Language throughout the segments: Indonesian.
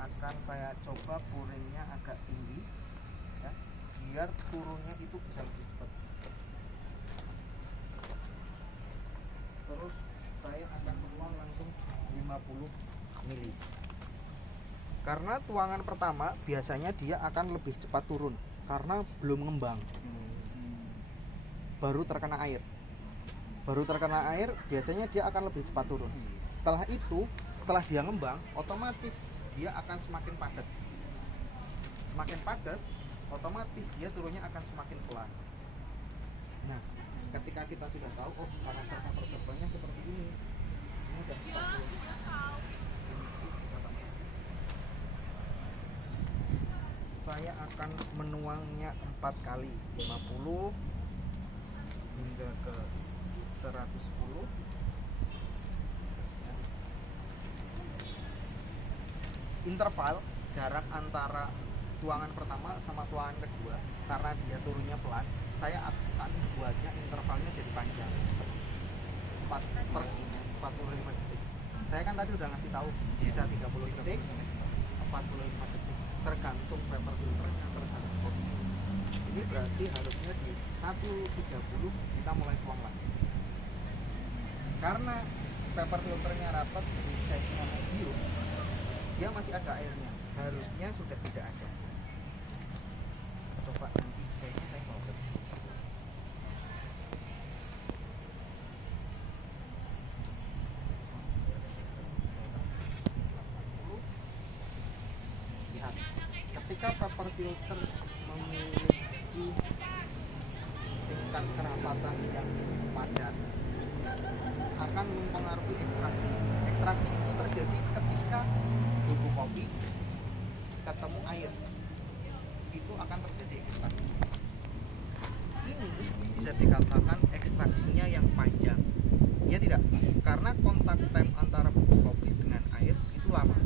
akan saya coba pouringnya agak tinggi ya, biar turunnya itu bisa lebih cepat. Terus saya akan tuang langsung 50 mili. Karena tuangan pertama biasanya dia akan lebih cepat turun karena belum ngembang. Baru terkena air. Baru terkena air biasanya dia akan lebih cepat turun. Setelah itu, setelah dia ngembang, otomatis dia akan semakin padat. Semakin padat, otomatis dia turunnya akan semakin pelan. Nah, ketika kita sudah tahu, oh karakter terbangnya seperti ini udah cepat turun. Saya akan menuangnya 4 kali 50 hingga ke 110. Interval jarak antara tuangan pertama sama tuangan kedua, karena dia turunnya pelan, saya akan buatnya intervalnya jadi panjang, 45 detik. Saya kan tadi udah ngasih tahu bisa 30 detik, 45 detik, tergantung paper filternya, tergantung kondisi. Ini berarti harusnya di 1.30 kita mulai tuang lagi. Karena paper filternya rapat, size-nya medium, dia masih ada airnya, harusnya sudah tidak ada. Coba nanti kayaknya saya mau lihat, ketika paper filter memiliki tingkat kerapatan yang padat akan mempengaruhi ekstraksi. Ekstraksi itu terjadi ketika bubuk kopi ketemu air, itu akan terjadi ekstraksi. Ini bisa dikatakan ekstraksinya yang panjang, ya tidak? Karena kontak time antara bubuk kopi dengan air itu lama.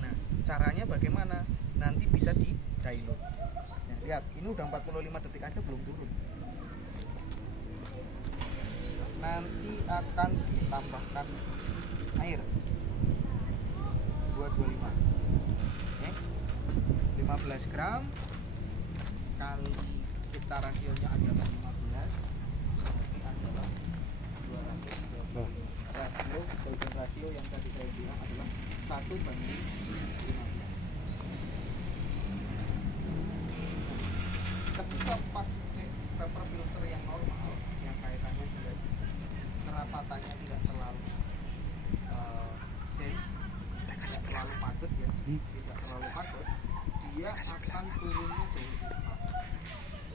Nah, caranya bagaimana? Nanti bisa di dilute. Nah, lihat, ini udah 45 detik aja belum turun. Nanti akan ditambahkan air 225. Oke. 15 gram kali kita rasionya adalah 15, berarti adalah 200. Rasio, golden rasio yang tadi saya bilang adalah 1:15. Ketika pakai paper filter yang normal, yang kaitannya tidak, kerapatannya tidak terlalu dense, tidak terlalu padat ya, tidak terlalu padat, dia akan turunnya jauh lebih cepat.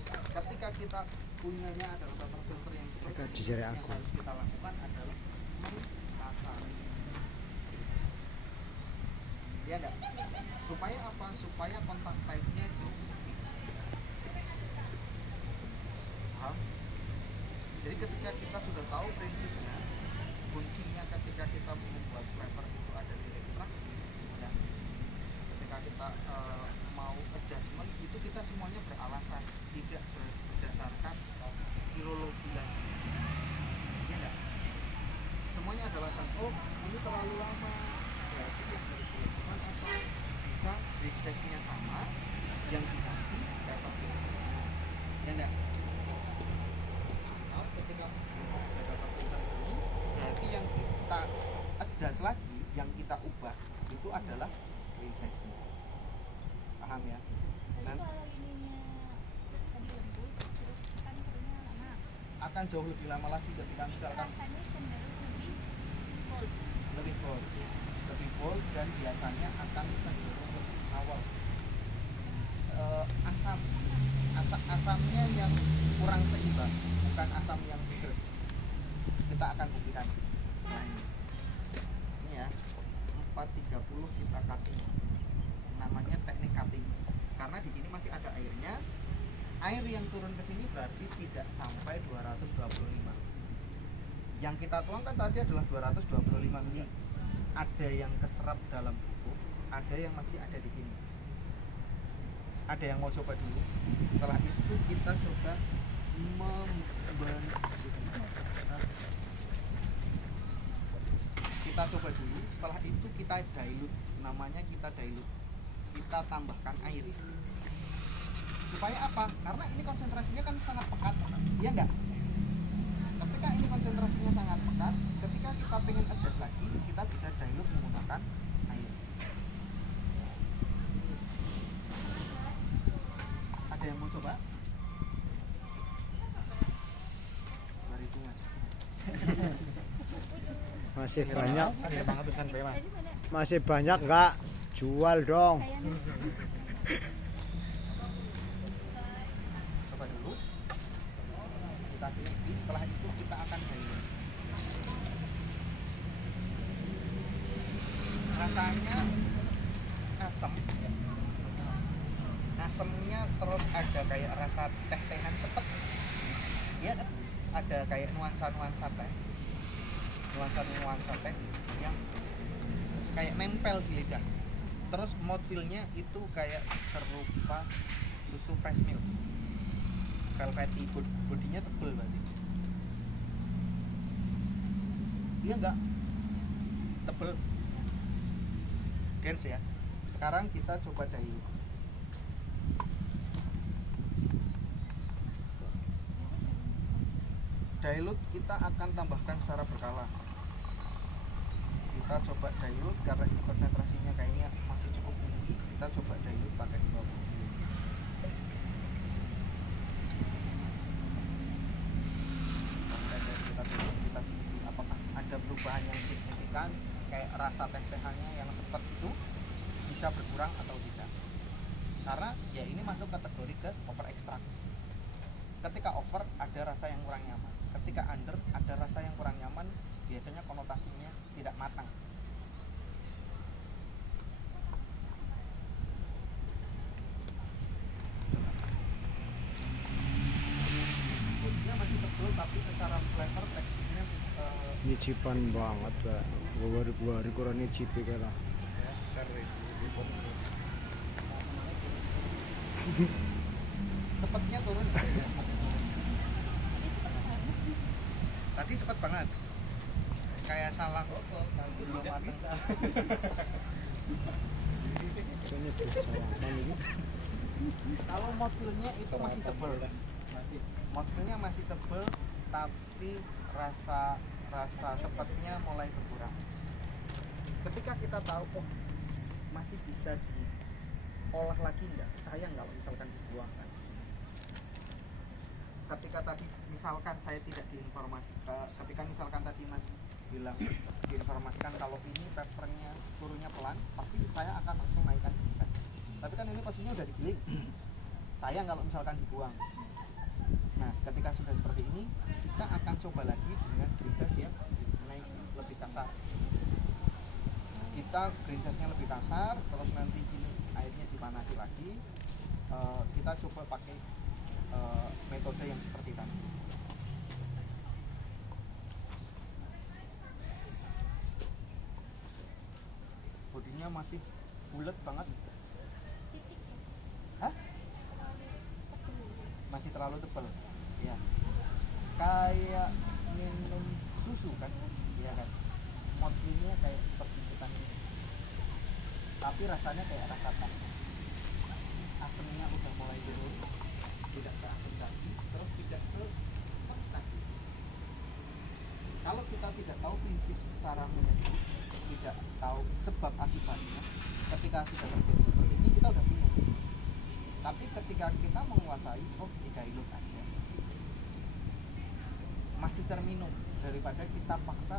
Ketika kita punyanya adalah paper filter yang cukup, yang harus kita lakukan adalah menakar. Ya enggak? Supaya apa? Supaya kontak time-nya jauh lebih paham? Jadi ketika kita sudah tahu prinsipnya, kuncinya ketika kita membuat flavor itu ada di ekstraksi ya. Ketika kita mau adjustment itu kita semuanya beralasan, tidak berdasarkan filologi lagi. Ya enggak? Semuanya ada alasan. Oh, ini terlalu lama. Berarti yang harus dilakukan apa? Bisa size-nya sama, yang diganti paper filter. Ya enggak? Ketika ada paper filter ini, berarti yang kita adjust lagi, yang kita ubah itu adalah grain size-nya. Paham ya? Akan jauh lebih lama lagi ketika misalkan lebih bold dan biasanya akan cenderung lebih sour. Asamnya yang kurang seimbang, bukan asam yang seger. Kita akan buktikan. Nah, ini ya, 430 kita cutting. Namanya teknik cutting. Karena di sini masih ada airnya. Air yang turun ke sini berarti tidak sampai 225. Yang kita tuang kan tadi adalah 225 ml. Ada yang keserap dalam bubuk, ada yang masih ada di sini. Ada yang mau coba dulu? Setelah itu kita coba kita coba dulu. Setelah itu kita dilute 60 namanya kita dilute, kita tambahkan air. Supaya apa? Karena ini konsentrasinya kan sangat pekat, iya enggak? Ketika ini konsentrasinya sangat pekat, ketika kita pengen adjust lagi, kita bisa dilute menggunakan air. Ada yang mau coba? 2000 Mas. Masih banyak, Mas. masih banyak nggak? Jual dong. Coba dulu. Kita selektif, setelah itu kita akan dilute. Rasanya asam. Asamnya terus ada kayak rasa teh-tehan cepet. Iya kan? Ada kayak nuansa-nuansa teh. Nuansa-nuansa teh yang kayak nempel di lidah. Terus mouthfeel-nya itu kayak serupa susu fresh milk. Velvety, bodinya tebel berarti. Iya enggak? Tebel. Dense ya. Sekarang kita coba dilute. Dilute kita akan tambahkan secara berkala. Kita coba dilute karena ini konsentrasinya kayaknya masih cukup tinggi. Kita coba dilute pakai 20. Kita apakah ada perubahan yang signifikan, kayak rasa teh-tehannya yang sempat itu bisa berkurang atau tidak. Karena ya ini masuk kategori ke over extract. Ketika over ada rasa yang kurang nyaman, ketika under ada rasa yang kurang nyaman, biasanya konotasinya tidak matang. Bodinya masih tebal tapi secara flavor teksturnya Nyicipan banget Pak. Gua hari kurang nyicipi kala. sepetnya turun. Tadi sepet banget. Kayak salah belum matang. Ini bisa salaman ini. Kalau mouthfeel-nya itu masih tebal. Mouthfeel-nya masih tebal tapi rasa sepetnya mulai berkurang. Ketika kita tahu oh masih bisa diolah lagi enggak? Sayang kalau misalkan dibuang kan. Ketika tadi misalkan saya tidak ketika misalkan tadi Mas bilang diinformasikan kalau ini papernya turunnya pelan, pasti saya akan langsung naikkan green. Tapi kan ini posisinya udah digiling. Sayang kalau misalkan dibuang. Nah, ketika sudah seperti ini, kita akan coba lagi dengan green size yang naik lebih kasar. Kita green size-nya lebih kasar, terus nanti ini airnya dipanasi lagi. Kita coba pakai metode yang seperti tadi. Bodinya masih bulat banget. Hah? Masih terlalu tebal. Ya. Kayak minum susu kan? Iya kan? Mouthfeel-nya kayak seperti kita minum. Tapi rasanya kayak rasa teh. Asamnya udah mulai turun. Tidak seasam tadi, terus tidak sepet tadi. Kalau kita tidak tahu prinsip cara menyeduh, tidak tahu sebab akibatnya, ketika sudah terjadi seperti ini kita udah bingung. Tapi ketika kita menguasai, oh dilute aja, masih terminum daripada kita paksa